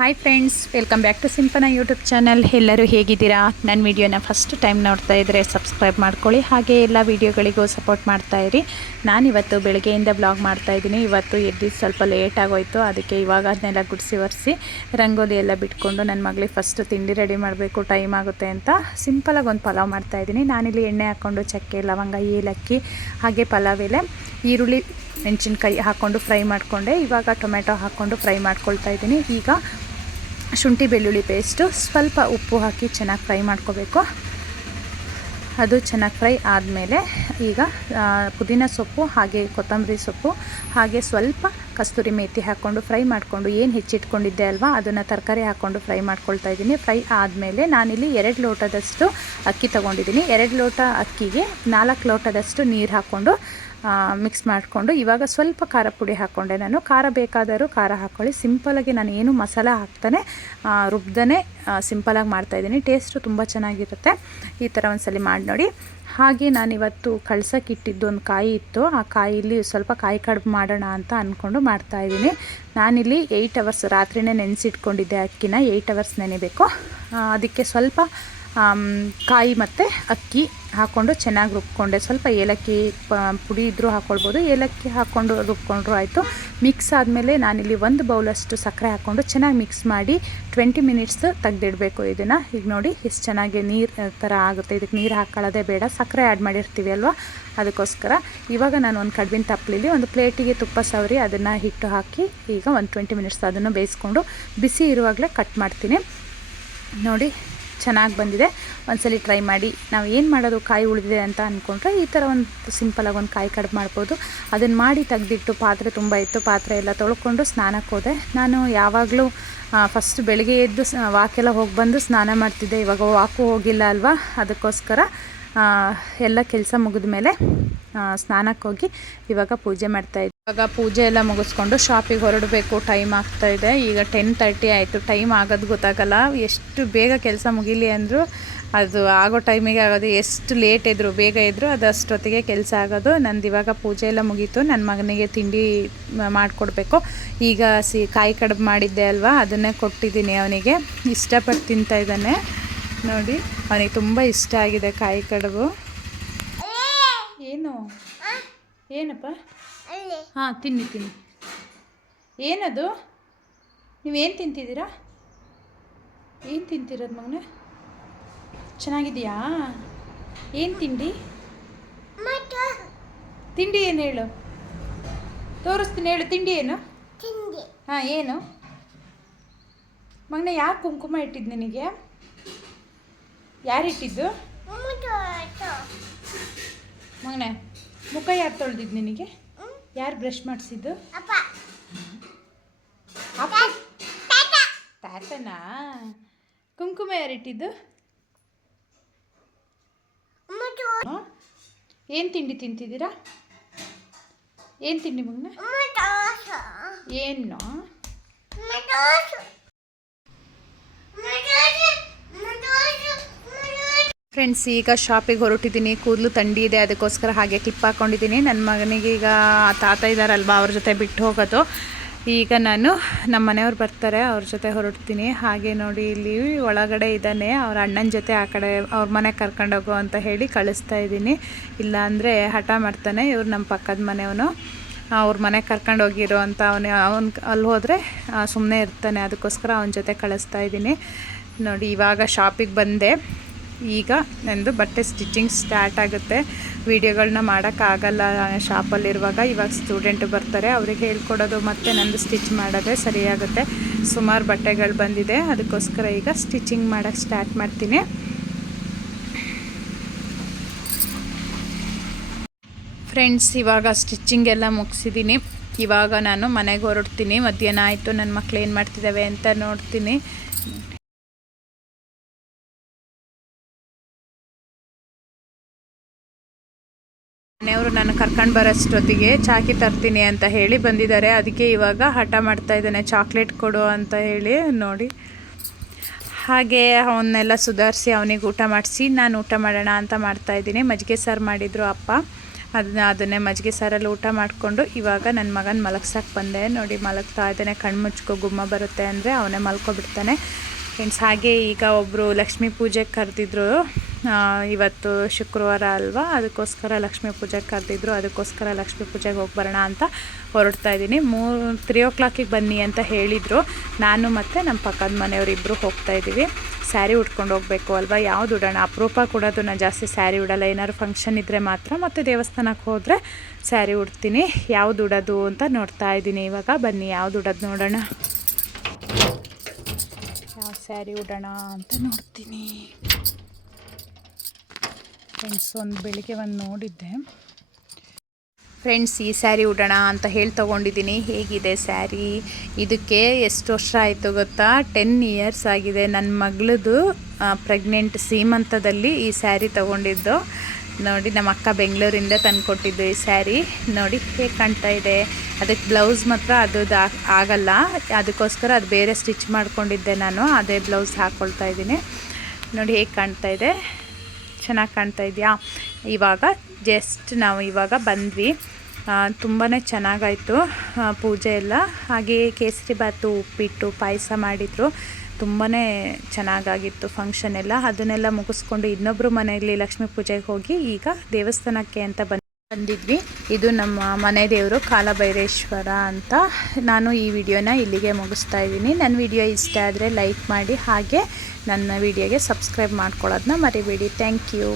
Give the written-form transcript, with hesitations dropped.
Hi friends, welcome back to Simpana YouTube channel. ಎಲ್ಲರೂ ಹೇಗಿದ್ದೀರಾ? ನನ್ನ ವೀಡಿಯೋನ ಫಸ್ಟ್ ಟೈಮ್ ನೋಡ್ತಾ ಇದ್ದರೆ ಸಬ್ಸ್ಕ್ರೈಬ್ ಮಾಡ್ಕೊಳ್ಳಿ, ಹಾಗೆ ಎಲ್ಲ ವೀಡಿಯೋಗಳಿಗೂ ಸಪೋರ್ಟ್ ಮಾಡ್ತಾಯಿರಿ. ನಾನಿವತ್ತು ಬೆಳಗ್ಗೆಯಿಂದ ಬ್ಲಾಗ್ ಮಾಡ್ತಾಯಿದ್ದೀನಿ. ಇವತ್ತು ಎದ್ದು ಸ್ವಲ್ಪ ಲೇಟ್ ಆಗೋಯಿತು, ಅದಕ್ಕೆ ಇವಾಗ ಅದನ್ನೆಲ್ಲ ಗುಡಿಸಿ ಒರೆಸಿ ರಂಗೋಲಿ ಎಲ್ಲ ಬಿಟ್ಕೊಂಡು ನನ್ನ ಮಗಳಿಗೆ ಫಸ್ಟ್ ತಿಂಡಿ ರೆಡಿ ಮಾಡಬೇಕು, ಟೈಮ್ ಆಗುತ್ತೆ ಅಂತ ಸಿಂಪಲಾಗಿ ಒಂದು ಪಲಾವ್ ಮಾಡ್ತಾಯಿದ್ದೀನಿ. ನಾನಿಲ್ಲಿ ಎಣ್ಣೆ ಹಾಕ್ಕೊಂಡು ಚಕ್ಕೆ, ಲವಂಗ, ಏಲಕ್ಕಿ ಹಾಗೆ ಪಲಾವ್ ಎಲೆ, ಈರುಳ್ಳಿ, ಮೆಣಸಿನ್ಕಾಯಿ ಹಾಕ್ಕೊಂಡು ಫ್ರೈ ಮಾಡಿಕೊಂಡೆ. ಇವಾಗ ಟೊಮೆಟೊ ಹಾಕ್ಕೊಂಡು ಫ್ರೈ ಮಾಡ್ಕೊಳ್ತಾ ಇದ್ದೀನಿ. ಈಗ ಶುಂಠಿ ಬೆಳ್ಳುಳ್ಳಿ ಪೇಸ್ಟು, ಸ್ವಲ್ಪ ಉಪ್ಪು ಹಾಕಿ ಚೆನ್ನಾಗಿ ಫ್ರೈ ಮಾಡ್ಕೋಬೇಕು. ಅದು ಚೆನ್ನಾಗಿ ಫ್ರೈ ಆದಮೇಲೆ ಈಗ ಪುದೀನ ಸೊಪ್ಪು ಹಾಗೆ ಕೊತ್ತಂಬರಿ ಸೊಪ್ಪು ಹಾಗೆ ಸ್ವಲ್ಪ ಕಸ್ತೂರಿ ಮೇಥಿ ಹಾಕ್ಕೊಂಡು ಫ್ರೈ ಮಾಡಿಕೊಂಡು ಏನು ಹೆಚ್ಚಿಟ್ಕೊಂಡಿದ್ದೆ ಅಲ್ವಾ ಅದನ್ನು ತರಕಾರಿ ಹಾಕ್ಕೊಂಡು ಫ್ರೈ ಮಾಡ್ಕೊಳ್ತಾ ಇದ್ದೀನಿ. ಫ್ರೈ ಆದಮೇಲೆ ನಾನಿಲ್ಲಿ 2 ಲೋಟದಷ್ಟು ಅಕ್ಕಿ ತೊಗೊಂಡಿದ್ದೀನಿ. 2 ಲೋಟ ಅಕ್ಕಿಗೆ 4 ಲೋಟದಷ್ಟು ನೀರು ಹಾಕ್ಕೊಂಡು ಮಿಕ್ಸ್ ಮಾಡಿಕೊಂಡು ಇವಾಗ ಸ್ವಲ್ಪ ಖಾರ ಪುಡಿ ಹಾಕ್ಕೊಂಡೆ. ನಾನು ಖಾರ ಬೇಕಾದರೂ ಖಾರ ಹಾಕ್ಕೊಳ್ಳಿ. ಸಿಂಪಲಾಗಿ ನಾನು ಏನು ಮಸಾಲ ಹಾಕ್ತಾನೆ ರುಬ್ದೇ ಸಿಂಪಲಾಗಿ ಮಾಡ್ತಾಯಿದ್ದೀನಿ. ಟೇಸ್ಟು ತುಂಬ ಚೆನ್ನಾಗಿರುತ್ತೆ. ಈ ಥರ ಒಂದ್ಸಲ ಮಾಡಿ ನೋಡಿ. ಹಾಗೆ ನಾನಿವತ್ತು ಕಳ್ಸೋಕ್ಕಿಟ್ಟಿದ್ದು ಒಂದು ಕಾಯಿ ಇತ್ತು, ಆ ಕಾಯಿಲಿ ಸ್ವಲ್ಪ ಕಾಯಿ ಕಡುಬು ಮಾಡೋಣ ಅಂತ ಅಂದ್ಕೊಂಡು ಮಾಡ್ತಾಯಿದ್ದೀನಿ. ನಾನಿಲ್ಲಿ 8 ಅವರ್ಸ್ ರಾತ್ರಿನೇ ನೆನೆಸಿಟ್ಕೊಂಡಿದ್ದೆ ಅಕ್ಕಿನ. 8 ಅವರ್ಸ್ ನೆನೆಬೇಕು. ಅದಕ್ಕೆ ಸ್ವಲ್ಪ ಕಾಯಿ ಮತ್ತು ಅಕ್ಕಿ ಹಾಕ್ಕೊಂಡು ಚೆನ್ನಾಗಿ ರುಬ್ಕೊಂಡೆ. ಸ್ವಲ್ಪ ಏಲಕ್ಕಿ ಪುಡಿ ಇದ್ದರೂ ಹಾಕ್ಕೊಳ್ಬೋದು, ಏಲಕ್ಕಿ ಹಾಕ್ಕೊಂಡು ರುಬ್ಕೊಂಡ್ರು ಆಯಿತು. ಮಿಕ್ಸ್ ಆದಮೇಲೆ ನಾನಿಲ್ಲಿ 1 ಬೌಲಷ್ಟು ಸಕ್ಕರೆ ಹಾಕ್ಕೊಂಡು ಚೆನ್ನಾಗಿ ಮಿಕ್ಸ್ ಮಾಡಿ 20 ಮಿನಿಟ್ಸ್ ತೆಗೆದಿಡಬೇಕು ಇದನ್ನು. ಈಗ ನೋಡಿ ಎಷ್ಟು ಚೆನ್ನಾಗಿ ನೀರು ಥರ ಆಗುತ್ತೆ. ಇದಕ್ಕೆ ನೀರು ಹಾಕ್ಕೊಳ್ಳೋದೇ ಬೇಡ, ಸಕ್ಕರೆ ಆ್ಯಡ್ ಮಾಡಿರ್ತೀವಿ ಅಲ್ವಾ, ಅದಕ್ಕೋಸ್ಕರ. ಇವಾಗ ನಾನು ಒಂದು ಕಡುಬಿನ ತಪ್ಪಲಿಲಿ ಒಂದು ಪ್ಲೇಟಿಗೆ ತುಪ್ಪ ಸವರಿ ಅದನ್ನು ಹಿಟ್ಟು ಹಾಕಿ ಈಗ ಒಂದು 20 ಮಿನಿಟ್ಸ್ ಅದನ್ನು ಬೇಯಿಸ್ಕೊಂಡು ಬಿಸಿ ಇರುವಾಗಲೇ ಕಟ್ ಮಾಡ್ತೀನಿ. ನೋಡಿ ಚೆನ್ನಾಗಿ ಬಂದಿದೆ. ಒಂದ್ಸಲಿ ಟ್ರೈ ಮಾಡಿ. ನಾವು ಏನು ಮಾಡೋದು, ಕಾಯಿ ಉಳಿದಿದೆ ಅಂತ ಅಂದ್ಕೊಂಡ್ರೆ ಈ ಥರ ಒಂದು ಸಿಂಪಲಾಗಿ ಒಂದು ಕಾಯಿ ಕಡುಬು ಮಾಡ್ಬೋದು. ಅದನ್ನು ಮಾಡಿ ತೆಗೆದಿಟ್ಟು ಪಾತ್ರೆ ತುಂಬ ಇತ್ತು, ಪಾತ್ರೆ ಎಲ್ಲ ತೊಳ್ಕೊಂಡು ಸ್ನಾನಕ್ಕೆ ಹೋದೆ. ನಾನು ಯಾವಾಗಲೂ ಫಸ್ಟ್ ಬೆಳಿಗ್ಗೆ ಎದ್ದು ವಾಕೆಲ್ಲ ಹೋಗಿ ಬಂದು ಸ್ನಾನ ಮಾಡ್ತಿದ್ದೆ. ಇವಾಗ ವಾಕು ಹೋಗಿಲ್ಲ ಅಲ್ವಾ, ಅದಕ್ಕೋಸ್ಕರ ಎಲ್ಲ ಕೆಲಸ ಮುಗಿದ ಮೇಲೆ ಸ್ನಾನಕ್ಕೆ ಹೋಗಿ ಇವಾಗ ಪೂಜೆ ಮಾಡ್ತಾಯಿದ್ದೆ. ಇವಾಗ ಪೂಜೆ ಎಲ್ಲ ಮುಗಿಸ್ಕೊಂಡು ಶಾಪಿಗೆ ಹೊರಡಬೇಕು. ಟೈಮ್ ಆಗ್ತಾಯಿದೆ. ಈಗ 10:30 ಆಯಿತು. ಟೈಮ್ ಆಗೋದು ಗೊತ್ತಾಗಲ್ಲ. ಎಷ್ಟು ಬೇಗ ಕೆಲಸ ಮುಗೀಲಿ ಅಂದರೂ ಅದು ಆಗೋ ಟೈಮಿಗೆ ಆಗೋದು. ಎಷ್ಟು ಲೇಟ್ ಇದ್ದರೂ ಬೇಗ ಇದ್ದರೂ ಅದು ಅಷ್ಟೊತ್ತಿಗೆ ಕೆಲಸ ಆಗೋದು. ನಂದು ಇವಾಗ ಪೂಜೆ ಎಲ್ಲ ಮುಗೀತು. ನನ್ನ ಮಗನಿಗೆ ತಿಂಡಿ ಮಾಡಿಕೊಡ್ಬೇಕು. ಈಗ ಕಾಯಿ ಕಡುಬು ಮಾಡಿದ್ದೆ ಅಲ್ವಾ, ಅದನ್ನೇ ಕೊಟ್ಟಿದ್ದೀನಿ. ಅವನಿಗೆ ಇಷ್ಟಪಟ್ಟು ತಿಂತಾಯಿದ್ದಾನೆ. ನೋಡಿ, ಅವನಿಗೆ ತುಂಬ ಇಷ್ಟ ಆಗಿದೆ ಕಾಯಿ ಕಡುಬು. ಏನು ಏನಪ್ಪ? ಹಾಂ, ತಿನ್ನಿ. ಏನದು? ನೀವೇನು ತಿಂತಿದ್ದೀರಾ? ಏನು ತಿಂತಿರೋದು ಮಗನೇ? ಚೆನ್ನಾಗಿದೆಯಾ? ಏನು ತಿಂಡಿ? ತಿಂಡಿ ಏನು ಹೇಳು, ತೋರಿಸ್ತೀನಿ, ಹೇಳು. ತಿಂಡಿ ಏನು? ಹಾಂ, ಏನು ಮಗನೇ? ಯಾರು ಕುಂಕುಮ ಇಟ್ಟಿದ್ದು ನಿನಗೆ? ಯಾರು ಇಟ್ಟಿದ್ದು ಮಗನೇ? ಮುಖ ಯಾರು ತೊಳೆದಿದ್ದು ನಿನಗೆ? ಯಾರು ಬ್ರಷ್ ಮಾಡಿಸಿದ್ದು? ಅಪ್ಪ? ತಾತನಾ? ಕುಂಕುಮ ಯಾರು ಇಟ್ಟಿದ್ದು? ಏನು ತಿಂಡಿ ತಿಂತಿದ್ದೀರಾ? ಏನು ತಿಂಡಿ ಮಗನೇ? ಏನು? ಫ್ರೆಂಡ್ಸ್, ಈಗ ಶಾಪಿಗೆ ಹೊರಟಿದ್ದೀನಿ. ಕೂದಲು ಥಂಡಿ ಇದೆ, ಅದಕ್ಕೋಸ್ಕರ ಹಾಗೆ ಕ್ಲಿಪ್ ಹಾಕ್ಕೊಂಡಿದ್ದೀನಿ. ನನ್ನ ಮಗನಿಗೆ ಈಗ ತಾತ ಇದ್ದಾರಲ್ವ, ಅವ್ರ ಜೊತೆ ಬಿಟ್ಟು ಹೋಗೋದು. ಈಗ ನಾನು ನಮ್ಮ ಮನೆಯವ್ರು ಬರ್ತಾರೆ, ಅವ್ರ ಜೊತೆ ಹೊರಡ್ತೀನಿ. ಹಾಗೆ ನೋಡಿ, ಇಲ್ಲಿ ಒಳಗಡೆ ಇದ್ದಾನೆ. ಅವ್ರ ಅಣ್ಣನ ಜೊತೆ ಆ ಕಡೆ ಅವ್ರ ಮನೆಗೆ ಕರ್ಕೊಂಡೋಗು ಅಂತ ಹೇಳಿ ಕಳಿಸ್ತಾ ಇದ್ದೀನಿ. ಇಲ್ಲಾಂದರೆ ಹಠ ಮಾಡ್ತಾನೆ. ಇವ್ರು ನಮ್ಮ ಪಕ್ಕದ ಮನೆಯವನು. ಅವ್ರ ಮನೆಗೆ ಕರ್ಕೊಂಡು ಹೋಗಿರೋ ಅಂತ ಅವನು ಅಲ್ಲಿ ಹೋದರೆ ಸುಮ್ಮನೆ ಇರ್ತಾನೆ, ಅದಕ್ಕೋಸ್ಕರ ಅವನ ಜೊತೆ ಕಳಿಸ್ತಾ ಇದ್ದೀನಿ. ನೋಡಿ, ಇವಾಗ ಶಾಪಿಗೆ ಬಂದೆ. ಈಗ ನಂದು ಬಟ್ಟೆ ಸ್ಟಿಚಿಂಗ್ ಸ್ಟಾರ್ಟ್ ಆಗುತ್ತೆ. ವೀಡಿಯೋಗಳನ್ನ ಮಾಡೋಕ್ಕಾಗಲ್ಲ ಶಾಪಲ್ಲಿರುವಾಗ. ಇವಾಗ ಸ್ಟೂಡೆಂಟು ಬರ್ತಾರೆ, ಅವ್ರಿಗೆ ಹೇಳ್ಕೊಡೋದು ಮತ್ತು ನಂದು ಸ್ಟಿಚ್ ಮಾಡೋದೇ ಸರಿಯಾಗುತ್ತೆ. ಸುಮಾರು ಬಟ್ಟೆಗಳು ಬಂದಿದೆ, ಅದಕ್ಕೋಸ್ಕರ ಈಗ ಸ್ಟಿಚಿಂಗ್ ಮಾಡೋಕ್ಕೆ ಸ್ಟಾರ್ಟ್ ಮಾಡ್ತೀನಿ. ಫ್ರೆಂಡ್ಸ್, ಇವಾಗ ಸ್ಟಿಚಿಂಗ್ ಎಲ್ಲ ಮುಗಿಸಿದ್ದೀನಿ. ಇವಾಗ ನಾನು ಮನೆಗೆ ಹೊರಡ್ತೀನಿ. ಮಧ್ಯಾಹ್ನ ಆಯಿತು. ನನ್ನ ಮಕ್ಳು ಏನು ಮಾಡ್ತಿದ್ದಾವೆ ಅಂತ ನೋಡ್ತೀನಿ. ಮನೆಯವರು ನಾನು ಕರ್ಕೊಂಡು ಬರೋಷ್ಟೊತ್ತಿಗೆ ಚಾಕಿ ತರ್ತೀನಿ ಅಂತ ಹೇಳಿ ಬಂದಿದ್ದಾರೆ. ಅದಕ್ಕೆ ಇವಾಗ ಹಠ ಮಾಡ್ತಾ ಇದ್ದಾನೆ, ಚಾಕ್ಲೇಟ್ ಕೊಡು ಅಂತ ಹೇಳಿ. ನೋಡಿ, ಹಾಗೆ ಅವನ್ನೆಲ್ಲ ಸುಧಾರಿಸಿ ಅವನಿಗೆ ಊಟ ಮಾಡಿಸಿ ನಾನು ಊಟ ಮಾಡೋಣ ಅಂತ ಮಾಡ್ತಾಯಿದ್ದೀನಿ. ಮಜ್ಜಿಗೆ ಸಾರು ಮಾಡಿದರು ಅಪ್ಪ. ಅದನ್ನೇ ಮಜ್ಜಿಗೆ ಸಾರಲ್ಲಿ ಊಟ ಮಾಡಿಕೊಂಡು ಇವಾಗ ನನ್ನ ಮಗನ ಮಲಗ್ಸಕ್ಕೆ ಬಂದೆ. ನೋಡಿ ಮಲಗ್ತಾ ಇದ್ದಾನೆ, ಕಣ್ಣು ಮುಚ್ಕೋ ಗುಮ್ಮ ಬರುತ್ತೆ ಅಂದರೆ ಅವನೇ ಮಲ್ಕೊಬಿಡ್ತಾನೆ ಫ್ರೆಂಡ್ಸ್. ಹಾಗೆ ಈಗ ಒಬ್ಬರು ಲಕ್ಷ್ಮೀ ಪೂಜೆಗೆ ಕರೆದಿದ್ರು, ಇವತ್ತು ಶುಕ್ರವಾರ ಅಲ್ವಾ, ಅದಕ್ಕೋಸ್ಕರ ಲಕ್ಷ್ಮೀ ಪೂಜೆಗೆ ಕರೆದಿದ್ರು, ಅದಕ್ಕೋಸ್ಕರ ಲಕ್ಷ್ಮೀ ಪೂಜೆಗೆ ಹೋಗಿ ಬರೋಣ ಅಂತ ಹೊರಡ್ತಾ ಇದ್ದೀನಿ. 3 o'clock ಬನ್ನಿ ಅಂತ ಹೇಳಿದರು. ನಾನು ಮತ್ತು ನಮ್ಮ ಪಕ್ಕದ ಮನೆಯವರಿಬ್ಬರು ಹೋಗ್ತಾ ಇದ್ದೀವಿ. ಸ್ಯಾರಿ ಉಟ್ಕೊಂಡು ಹೋಗಬೇಕು ಅಲ್ವಾ, ಯಾವ್ದು ಉಡೋಣ, ಅಪರೂಪ ಕೊಡೋದು. ನಾನು ಜಾಸ್ತಿ ಸ್ಯಾರಿ ಉಡಲ್ಲ, ಏನಾದ್ರು ಫಂಕ್ಷನ್ ಇದ್ದರೆ ಮಾತ್ರ, ಮತ್ತು ದೇವಸ್ಥಾನಕ್ಕೆ ಹೋದರೆ ಸ್ಯಾರಿ ಉಡ್ತೀನಿ. ಯಾವ್ದು ಉಡೋದು ಅಂತ ನೋಡ್ತಾ ಇದ್ದೀನಿ ಇವಾಗ. ಬನ್ನಿ ಯಾವ್ದು ಉಡೋದು ನೋಡೋಣ, ಯಾವ ಸ್ಯಾರಿ ಉಡೋಣ ಅಂತ ನೋಡ್ತೀನಿ ಫ್ರೆಂಡ್ಸ್. ಬೆಳಿಗ್ಗೆ ನೋಡಿದ್ದೆ ಫ್ರೆಂಡ್ಸ್, ಈ ಸ್ಯಾರಿ ಉಡೋಣ ಅಂತ ಹೇಳಿ ತೊಗೊಂಡಿದ್ದೀನಿ. ಹೇಗಿದೆ ಸ್ಯಾರಿ? ಇದಕ್ಕೆ ಎಷ್ಟು ವರ್ಷ ಆಯಿತು ಗೊತ್ತಾ? 10 years ಆಗಿದೆ. ನನ್ನ ಮಗಳದು ಪ್ರೆಗ್ನೆಂಟ್ ಸೀಮಂತದಲ್ಲಿ ಈ ಸ್ಯಾರಿ ತೊಗೊಂಡಿದ್ದು. ನೋಡಿ, ನಮ್ಮ ಅಕ್ಕ ಬೆಂಗಳೂರಿಂದ ತಂದುಕೊಟ್ಟಿದ್ದು ಈ ಸ್ಯಾರಿ. ನೋಡಿ ಹೇಗೆ ಕಾಣ್ತಾ ಇದೆ. ಅದಕ್ಕೆ ಬ್ಲೌಸ್ ಮಾತ್ರ ಅದು ಆಗಲ್ಲ, ಅದಕ್ಕೋಸ್ಕರ ಅದು ಬೇರೆ ಸ್ಟಿಚ್ ಮಾಡ್ಕೊಂಡಿದ್ದೆ ನಾನು. ಅದೇ ಬ್ಲೌಸ್ ಹಾಕ್ಕೊಳ್ತಾ ಇದ್ದೀನಿ. ನೋಡಿ ಹೇಗೆ ಕಾಣ್ತಾ ಇದೆ, ಚೆನ್ನಾಗಿ ಕಾಣ್ತಾ ಇದೆಯಾ? ಇವಾಗ ಜಸ್ಟ್ ನಾವು ಇವಾಗ ಬಂದ್ವಿ. ತುಂಬಾ ಚೆನ್ನಾಗಾಯಿತು ಪೂಜೆ ಎಲ್ಲ. ಹಾಗೆ ಕೇಸರಿ ಬಾತು, ಉಪ್ಪಿಟ್ಟು, ಪಾಯಸ ಮಾಡಿದರು. ತುಂಬಾ ಚೆನ್ನಾಗಾಗಿತ್ತು ಫಂಕ್ಷನ್ ಎಲ್ಲ. ಅದನ್ನೆಲ್ಲ ಮುಗಿಸ್ಕೊಂಡು ಇನ್ನೊಬ್ಬರು ಮನೆಯಲ್ಲಿ ಲಕ್ಷ್ಮೀ ಪೂಜೆಗೆ ಹೋಗಿ ಈಗ ದೇವಸ್ಥಾನಕ್ಕೆ ಅಂತ ಬಂದಿದ್ವಿ. ಇದು ನಮ್ಮ ಮನೆ ದೇವರು ಕಾಲಭೈರೇಶ್ವರ ಅಂತ. ನಾನು ಈ ವಿಡಿಯೋನ ಇಲ್ಲಿಗೆ ಮುಗಿಸ್ತಾ ಇದ್ದೀನಿ. ನನ್ನ ವಿಡಿಯೋ ಇಷ್ಟ ಆದರೆ ಲೈಕ್ ಮಾಡಿ, ಹಾಗೆ ನನ್ನ ವಿಡಿಯೋಗೆ ಸಬ್ಸ್ಕ್ರೈಬ್ ಮಾಡ್ಕೊಳ್ಳೋದನ್ನ ಮರಿಬೇಡಿ. Thank you.